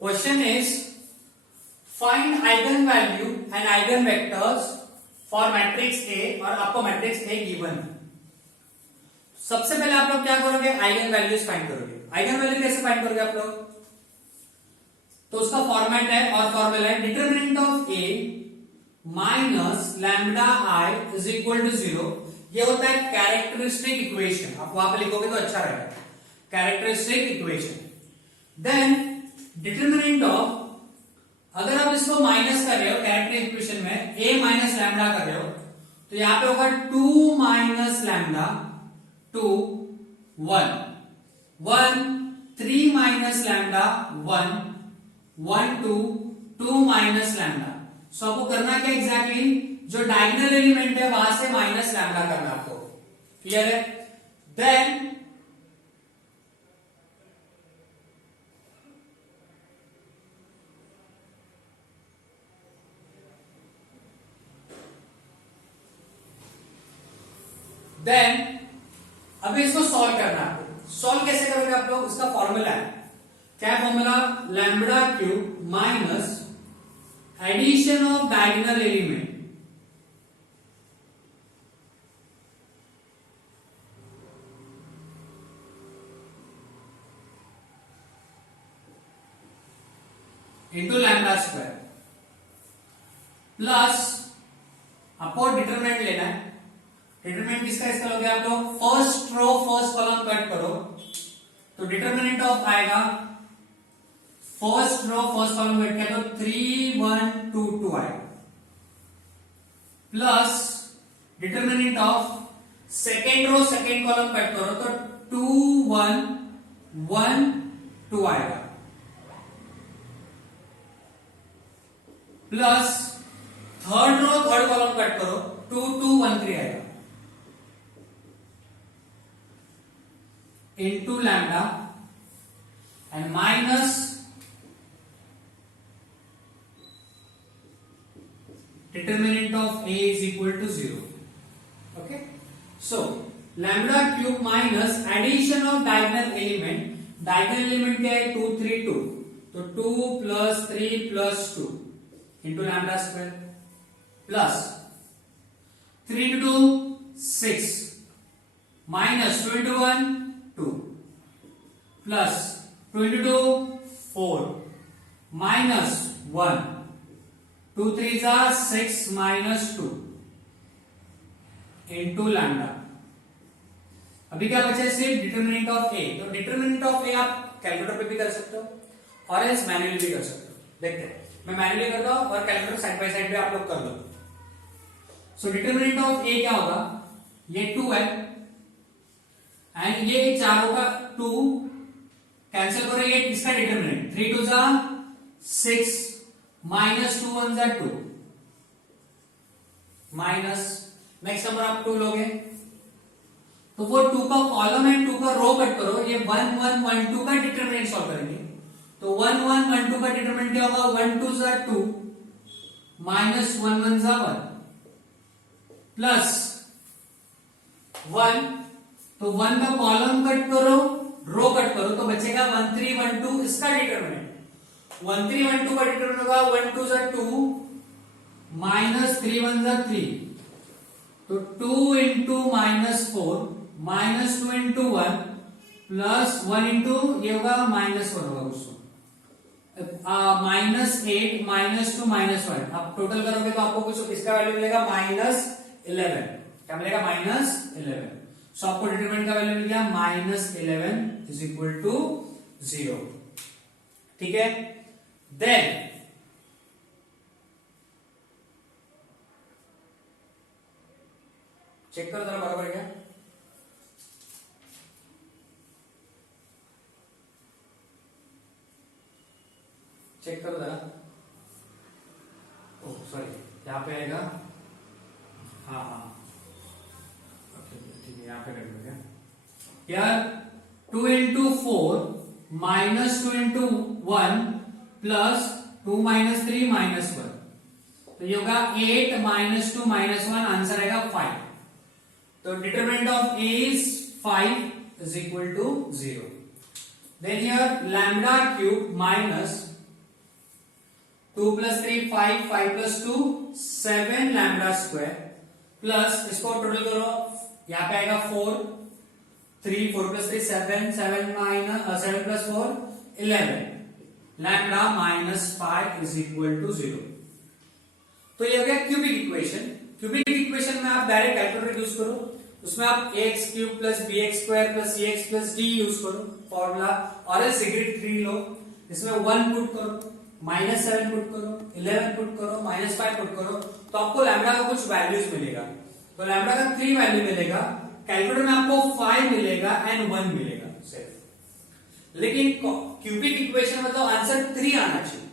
Question is, find eigenvalue and eigenvectors for matrix A और आपको matrix A given है. सबसे पहले आप लोग क्या करोगे, आइगन वैल्यूज फाइंड करोगे. आइगन वैल्यू कैसे फाइंड करोगे आप लोग, तो उसका फॉर्मेट है और फॉर्मूला है determinant of A minus lambda I is equal to 0. ये होता है कैरेक्टरिस्टिक इक्वेशन. आप वहां पे लिखोगे तो अच्छा रहेगा, characteristic equation. Then determinant of, अगर आप इसको माइनस कर रहे हो कैरेक्टरिस्टिक इक्वेशन में a माइनस लैम्बडा कर रहे हो, तो यहां पे होगा 2 minus lambda 2 1 1 3 minus lambda 1 1 2 2 minus lambda. So आपको करना क्या एग्जैक्टली, जो डायगोनल एलिमेंट है वहां से माइनस लैम्बडा करना आपको. क्लियर है. देन अभी इसको सॉल्व करना है आपको. सॉल्व कैसे करोगे आप लोग, उसका फॉर्मूला है. क्या formula, lambda cube minus addition of diagonal element into lambda square plus आपको डिटरमिनेंट लेना है. डिटरमिनेंट किसका इसका लोगे आप लोग, first row first column cut करो तो डिटरमिनेंट ऑफ आएगा first row first column cut किया तो 3 1 2 2 आएगा plus determinant of second row second column cut करो तो 2 1 1 2 आएगा plus third row third column cut करो 2 2 1 3 आएगा into lambda and minus determinant of A is equal to 0. Okay, so lambda cube minus addition of diagonal element. Diagonal element क्या है, 2 3 2, तो 2 plus 3 plus 2 into lambda square plus 3 into 2 6 minus 2 into 1 2 plus 2 into 2 4 minus 1 2 3s are 6 minus 2 into lambda. अभी क्या बचा है, सिर्फ determinant of ए. तो determinant of ए आप कैलकुलेटर पे भी कर सकते हो और एल्स मैन्युअली भी कर सकते हो. देखते हैं, मैं मैन्युअली करता हूं और कैलकुलेटर साइड बाय साइड पे आप लोग कर लो. सो डिटरमिनेंट ऑफ ए क्या होगा, ये 2 है एंड ये चारों का 2 कैंसिल करो, ये इसका डिटरमिनेंट 3 2 जा 6 माइनस 2 1 जा 2 माइनस नेक्स्ट नंबर आप 2 लोगे तो वो 2 का कॉलम एंड 2 का रो कट करो, ये 1 1 1 2 का डिटरमिनेंट सॉल्व करेंगे तो 1 1 1 2 का डिटरमिनेंट क्या होगा, 1 2 जा 2 माइनस 1 1 जा 1 प्लस 1, तो 1 का कॉलम कट करो रो कट करो तो बचेगा 1 3 1 2 इसका डिटरमिनेंट. 1 3 1 2 का डिटरमिनेंट होगा 1 2 जा 2 माइनस 3 1 जा 3, तो 2 into minus 4 minus 2 into 1 plus 1 into ये होगा माइनस 1 होगा उसको माइनस 8 माइनस 2 माइनस 1. आप टोटल करोगे तो आपको कुछ इसका वैल्यू मिलेगा माइनस 11. क्या मिलेगा, माइनस 11. सो आपको डिटरमिनेंट का वैल्यू मिल गया माइनस 11 इज इक्वल टू 0. ठीक है. देन चेक करो जरा बराबर क्या, चेक करो जरा. ओह सॉरी, यहां पे आएगा, हाँ हाँ ठीक है, यहां पे कर देंगे यार. 2 into 4 minus 2 into 1 plus 2 minus 3 minus 1, तो ये होगा 8 माइनस 2 माइनस 1, आंसर आएगा 5. तो determinant of A is 5 is equal to 0. Then here lambda cube minus 2 plus 3 5, 5 plus 2 7 lambda square plus इसको टोटल करो, यहाँ पे आएगा 4 3 4 plus 3 7 7 minus 7 plus 4 11 lambda minus 5 is equal to 0। तो ये हो गया क्यूबिक इक्वेशन। क्यूबिक इक्वेशन में आप डायरेक्ट कैलकुलेटर यूज करो, उसमें आप ax cube plus bx square plus cx plus d use करो फॉर्मूला, और एल्स डिग्री 3 लो, इसमें 1 पुट करो, -7 पुट करो, 11 पुट करो, -5 पुट करो, तो आपको लैम्बडा का कुछ वैल्यूज मिलेगा। तो लैम्बडा का 3 वैल्यू मिलेगा, कैलकुलेटर में आपको 5 मिलेगा एंड 1 मिलेगा सिर्फ। लेकिन क्यूबिक इक्वेशन में तो आंसर 3 आना चाहिए।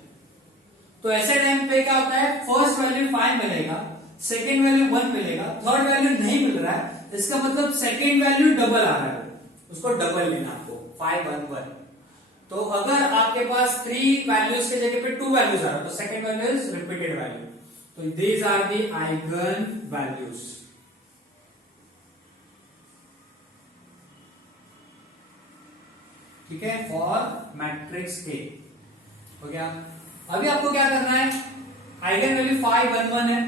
तो ऐसे टाइम पे क्या होता है, फर्स्ट वैल्यू 5 मिलेगा, सेकेंड वैल्यू 1 मिलेगा, थर्ड वैल्यू नहीं मिल रहा है, इसका मतलब सेकेंड वैल्यू डबल आ रहा है, उसको डबल लेना आपको 5 1 1। तो अगर आपके पास 3 वैल्यूज के जगह पे 2 वैल्यूज आ रहा है तो second value is repeated value. तो these are the eigenvalues. ठीक है, फॉर मैट्रिक्स ए हो गया। अभी आपको क्या करना है, आइगन वैल्यू 5 1 1 है,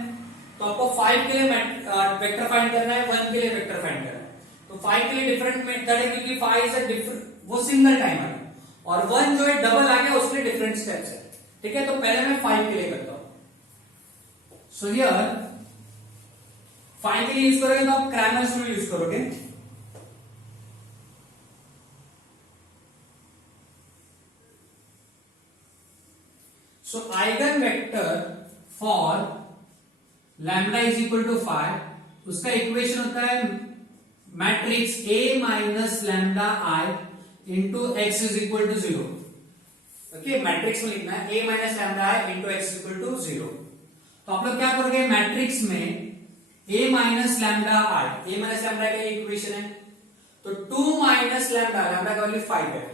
तो आपको 5 के लिए वेक्टर फाइंड करना है, 1 के लिए वेक्टर फाइंड करना है। तो 5 के लिए डिफरेंट मेथड है, क्योंकि 5 इज अ डिफरेंट, वो सिंगल टाइम है, और 1 जो है डबल आ गया, उसके लिए डिफरेंट स्टेप्स है। ठीक है, तो पहले मैं 5 के लिए करता हूं। सो हियर 5 के लिए यूज करोगे तो आप क्रैमर्स रूल यूज करोगे। So eigenvector for lambda is equal to 5, उसका इक्वेशन होता है matrix A minus lambda I into x is equal to 0। Okay, matrix में लिखना है A minus lambda I into x is equal to 0। तो आप लोग क्या करोगे, मैट्रिक्स में A minus lambda I, A minus lambda का इक्वेशन है, तो 2 माइनस लैम्बडा, लैम्बडा का वैल्यू 5 है,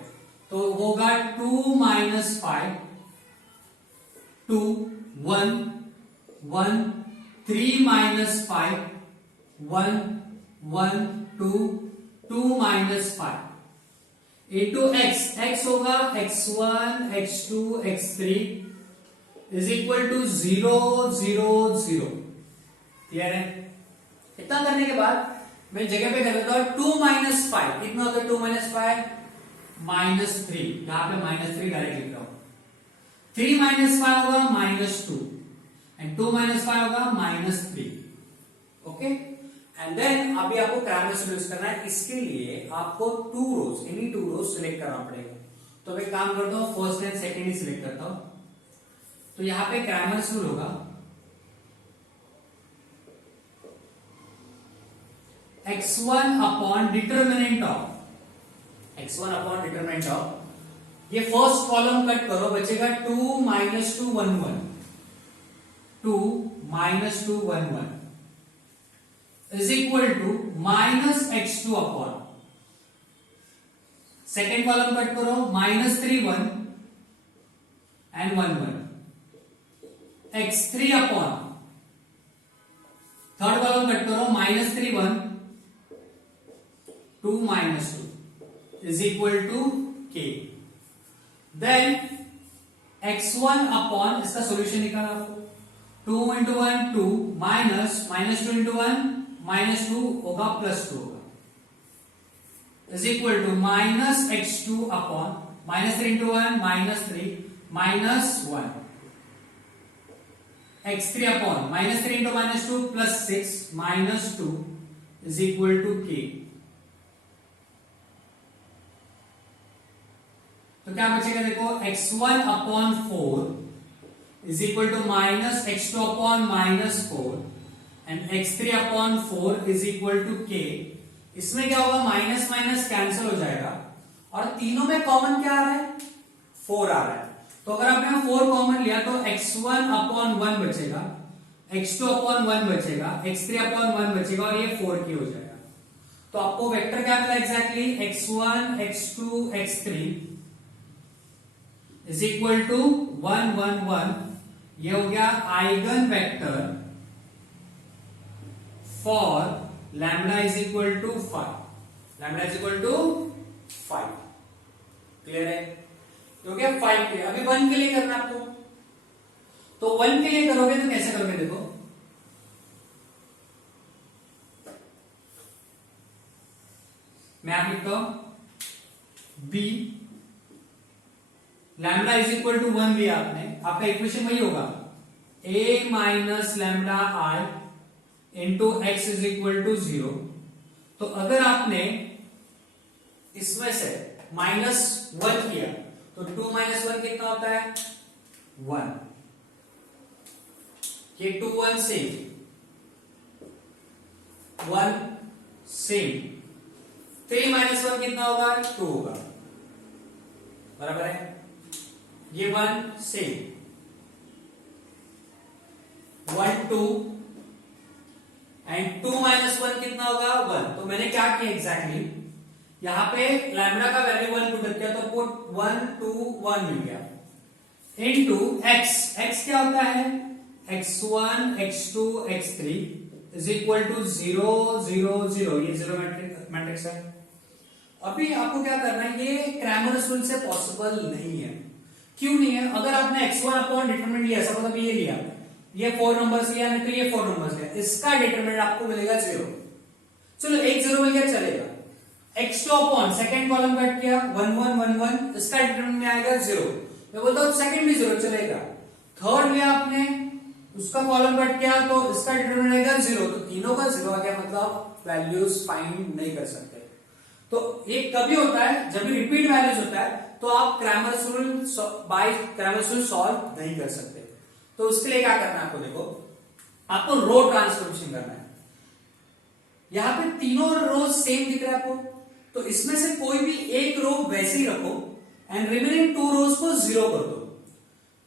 तो होगा 2 minus 5 2 1 1 3 minus 5 1 1 2 2 minus 5 into x, x होगा x1 x2 x3 is equal to 0 0 0। Clear है? इतना करने के बाद मैं जगह पे कर देता हूं 2 माइनस 5, कितना होता है 2 माइनस 5 -3, यहां पे -3 डायरेक्ट लिख रहा हूं। 3 माइनस 5 होगा -2 एंड 2 माइनस 5 होगा -3। ओके, एंड देन अभी आपको क्रैमर्स रूल यूज करना है। इसके लिए आपको 2 रोज, एनी 2 रोज सिलेक्ट करना पड़ेगा। तो मैं काम करता हूं, फर्स्ट एंड सेकेंड ही सिलेक्ट करता हूं। तो यहां पे क्रैमर्स रूल होगा x1 upon determinant of, x1 upon determinant of, ये फर्स्ट कॉलम कट करो, बचेगा 2 minus 2 1 1, 2 minus 2 1 1 is equal to minus x2 upon, second column cut करो, -3 1 and 1 1 x3 upon, third column cut करो, -3 1 2 minus 2 is equal to k। Then x1 upon, इसका solution निकालना आपको, 2 into 1 2 minus -2 into 1 -2 होगा +2 होगा is equal to minus x2 upon -3 into 1 -3 -1 x3 upon -3 into -2 +6 -2 is equal to k। तो क्या बचेगा, देखो x1 upon 4 is equal to minus x2 upon -4 and x3 upon 4 is equal to k। इसमें क्या होगा, minus minus cancel हो जाएगा, और तीनों में कॉमन क्या आ रहा है, 4 आ रहा है। तो अगर आपने 4 कॉमन लिया तो x1 अपॉन 1 बचेगा, x2 अपॉन 1 बचेगा, x3 अपॉन 1 बचेगा, और ये 4k हो जाएगा। तो आपको वेक्टर क्या मिला exactly, x1 x2 x3 is equal to 1 1 1। ये हो गया eigenvector for lambda is equal to 5, lambda is equal to 5। Clear है? हो गया 5 के लिए। अभी 1 के लिए करना आपको, तो 1 के लिए करोगे तो कैसे करोगे देखो, मैं आप लिखता हूं B lambda is equal to 1 लिया आपने, आपका इक्वेशन वही होगा a minus lambda I into x is equal to 0। तो अगर आपने इसमें से -1 किया तो 2 माइनस 1 कितना होता है 1, ये 2 1 सेम 1 सेम, 3 माइनस 1 कितना होगा 2 होगा, बराबर है, ये 1 सेम 1 2 एंड 2 माइनस 1 कितना होगा 1। तो मैंने क्या किया एग्जैक्टली यहां पे लैम्बडा का वैल्यू 1 पुट किया तो पुट 1 2 1 मिल गया इनटू x, x क्या होता है x1 x2 x3 is equal to 0 0 0, ये जीरो मैट्रिक्स है। अभी आपको क्या करना है, ये क्रैमर्स रूल से पॉसिबल नहीं है। क्यों नहीं है, अगर आपने x1 अपॉन डिटरमिनेंट लिया, ऐसा मतलब ये लिया, ये 4 नंबर्स लिया नहीं तो ये 4 नंबर्स लिया, इसका डिटरमिनेंट आपको मिलेगा 0। चलो एक 0 मिल गया चलेगा, x2 upon second column cut किया 1 1 1 1, इसका डिटरमिनेंट में आएगा 0। मैं बोलता हूं सेकंड भी 0 चलेगा, थर्ड लिया आपने उसका कॉलम कट किया तो इसका डिटरमिनेंट आएगा 0, तो तीनों का 0 आ गया, मतलब वैल्यूज फाइंड नहीं कर सकते। तो ये कभी होता है जब भी रिपीट वैल्यूज होता है तो आप Cramer's rule by Cramer's rule solve नहीं कर सकते। तो उसके लिए क्या करना है आपको, देखो आपको रो ट्रांसफॉर्मेशन करना है। यहां पे तीनों रो सेम दिख रहा है आपको, तो इसमें से कोई भी एक रो वैसे ही रखो एंड रिमेनिंग 2 रोज को 0 कर दो।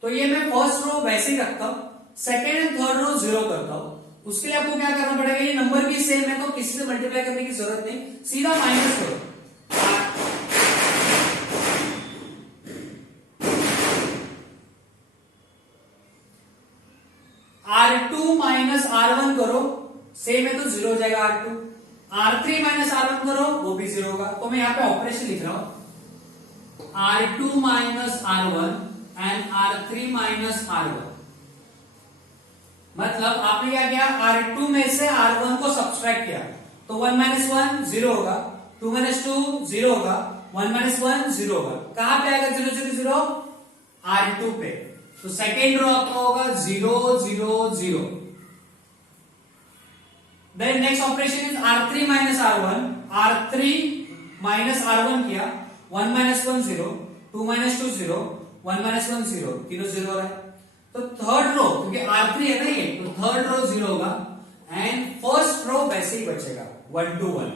तो ये मैं फर्स्ट रो वैसे ही रखता हूं, सेकेंड एंड थर्ड रो 0 करता हूं। उसके लिए आपको क्या करना पड़ेगा, ये नंबर भी सेम है तो किसी से मल्टीप्लाई करने की जरूरत नहीं, सीधा माइनस करो। R2 माइनस R1 करो, सेम है तो 0 हो जाएगा R2। R3 माइनस R1 करो, वो भी 0 होगा। तो मैं यहां पे ऑपरेशन लिख रहा हूं R2 minus R1 and R3 minus R1। मतलब आपने क्या किया, R2 में से R1 को सब्सट्रैक्ट किया तो 1 माइनस 1 0 होगा, 2 माइनस 2 0 होगा, 1 माइनस 1 0 होगा। कहां पे आएगा 0 0 0 R2 पे, तो सेकेंड रो आपका होगा 0 0 0। Then next operation is R3 minus R1, R3 minus R1 किया 1 माइनस 1 0, 2 माइनस 2 0, 1 माइनस 1 0, तीनों 0 हो रहा है। तो थर्ड रो क्योंकि R3 है ना ये, तो थर्ड रो 0 होगा एंड फर्स्ट रो वैसे ही बचेगा 1 2 1।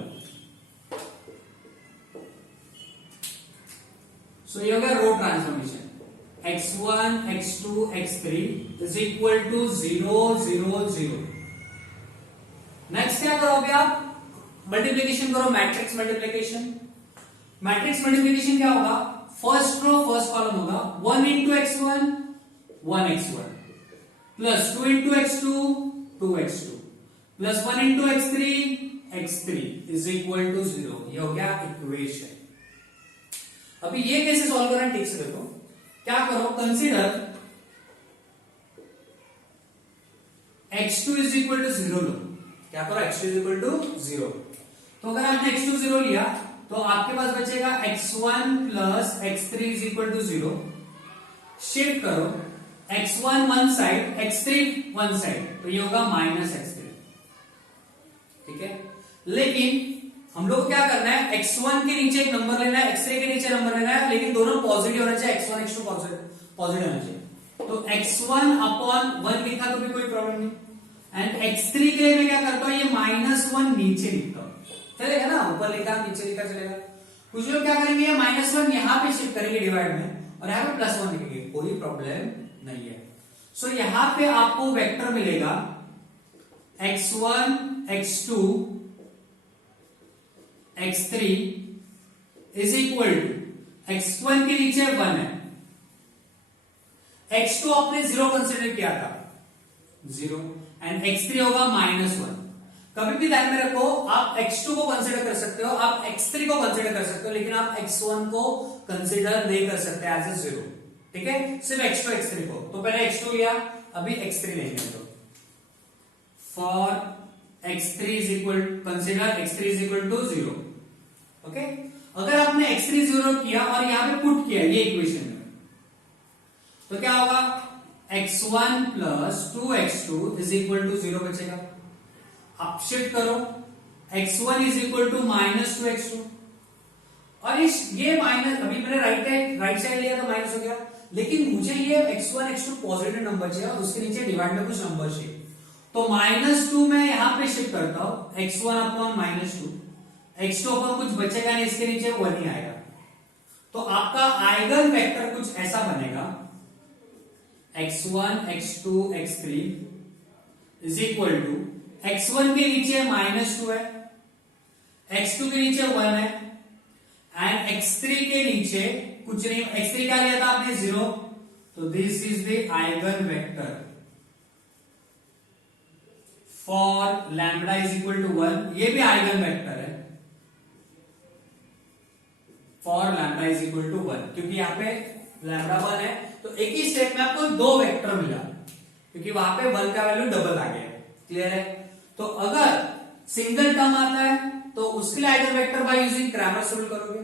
सो ये हो गया row transformation, x1 x2 x3 is equal to 0 0 0। Next क्या करोगे आप, मल्टीप्लीकेशन करो, मैट्रिक्स मल्टीप्लीकेशन। मैट्रिक्स मल्टीप्लीकेशन क्या होगा, फर्स्ट रो फर्स्ट कॉलम होगा 1 into x1 1 x1 plus 2 into x2 2 x2 plus 1 into x3 x3 is equal to 0। ये हो गया इक्वेशन। अभी ये कैसे सॉल्व करना है ठीक से देखो, क्या करो, consider x2 is equal to 0 लो। क्या करो, x2 इज इक्वल टू 0। तो अगर आपने x2 0 लिया तो आपके पास बचेगा x1 plus x3 is equal to 0। Shift करो x1 one side x3 one side, तो ये होगा माइनस x3। ठीक है, लेकिन हम लोग को क्या करना है, x1 के नीचे एक नंबर लेना है, x3 के नीचे नंबर लेना है, लेकिन दोनों पॉजिटिव होना चाहिए, x1 x2 पॉजिटिव होना चाहिए। तो x1 अपॉन 1 लिखा तो भी कोई प्रॉब्लम नहीं, एंड x3 के लिए मैं क्या करता हूं, ये -1 नीचे लिखता हूं, चलेगा ना, ऊपर लिखा नीचे लिखा चलेगा। कुछ लोग क्या करेंगे, ये -1 यहां पे शिफ्ट करेंगे डिवाइड में और यहां पे +1 लिखेंगे, कोई प्रॉब्लम नहीं है। सो यहां पे आपको वेक्टर मिलेगा x1 x2 x3 is equal to x1 के नीचे 1 है, x2 आपने 0 कंसिडर किया था 0 एंड x3 होगा -1। कभी भी ध्यान में रखो, आप x2 को कंसिडर कर सकते हो, आप x3 को कंसिडर कर सकते हो, लेकिन आप x1 को कंसिडर नहीं कर सकते एज ए 0। ठीक है, सिर्फ x2 x3 को। तो पहले x2 लिया, अभी x3 लेंगे तो for x3 is equal consider x3 is equal to 0। Okay, अगर आपने x3 0 किया और यहां पे पुट किया ये इक्वेशन में, तो क्या होगा, x1 plus 2x2 is equal to 0 बचेगा। आप शिफ्ट करो, x1 is equal to minus 2x2, और इस ये माइनस अभी मैंने राइट साइड लिया तो माइनस हो गया, लेकिन मुझे ये x1 x2 पॉजिटिव नंबर चाहिए और उसके नीचे डिवाइड में कुछ नंबर चाहिए, तो -2 मैं यहां पे शिफ्ट करता हूं, x1 अपॉन -2, x2 अपॉन कुछ बचेगा नहीं, इसके नीचे 1 ही आएगा। तो आपका आइगन वेक्टर कुछ ऐसा बनेगा, x1 x2 x3 is equal to x1 के नीचे -2 है, x2 के नीचे 1 है, एंड x3 के नीचे कुछ नहीं, x3 क्या लिया था आपने 0, तो this is the eigenvector for lambda is equal to 1, ये भी आइगन वेक्टर है for lambda is equal to 1, क्योंकि यहाँ पे लैम्बडा 1 है, तो एक ही स्टेप में आपको 2 वेक्टर मिला, क्योंकि वहां पे 1 का वैल्यू डबल आ गया। क्लियर है? तो अगर सिंगल टर्म आता है तो उसके लिए eigen vector by using Cramer's rule करोगे,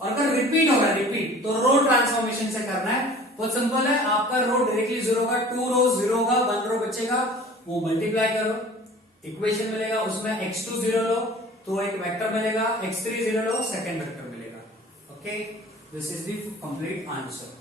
और अगर रिपीट होगा रिपीट तो रो ट्रांसफॉर्मेशन से करना है। बहुत सिंपल है, आपका रो डायरेक्टली 0 होगा, 2 रो 0 होगा, 1 रो बचेगा, वो मल्टीप्लाई करो, इक्वेशन मिलेगा, उसमें x2 0 लो तो एक वेक्टर मिलेगा, x3 0 लो सेकेंड वेक्टर मिलेगा। Okay, this is the complete answer.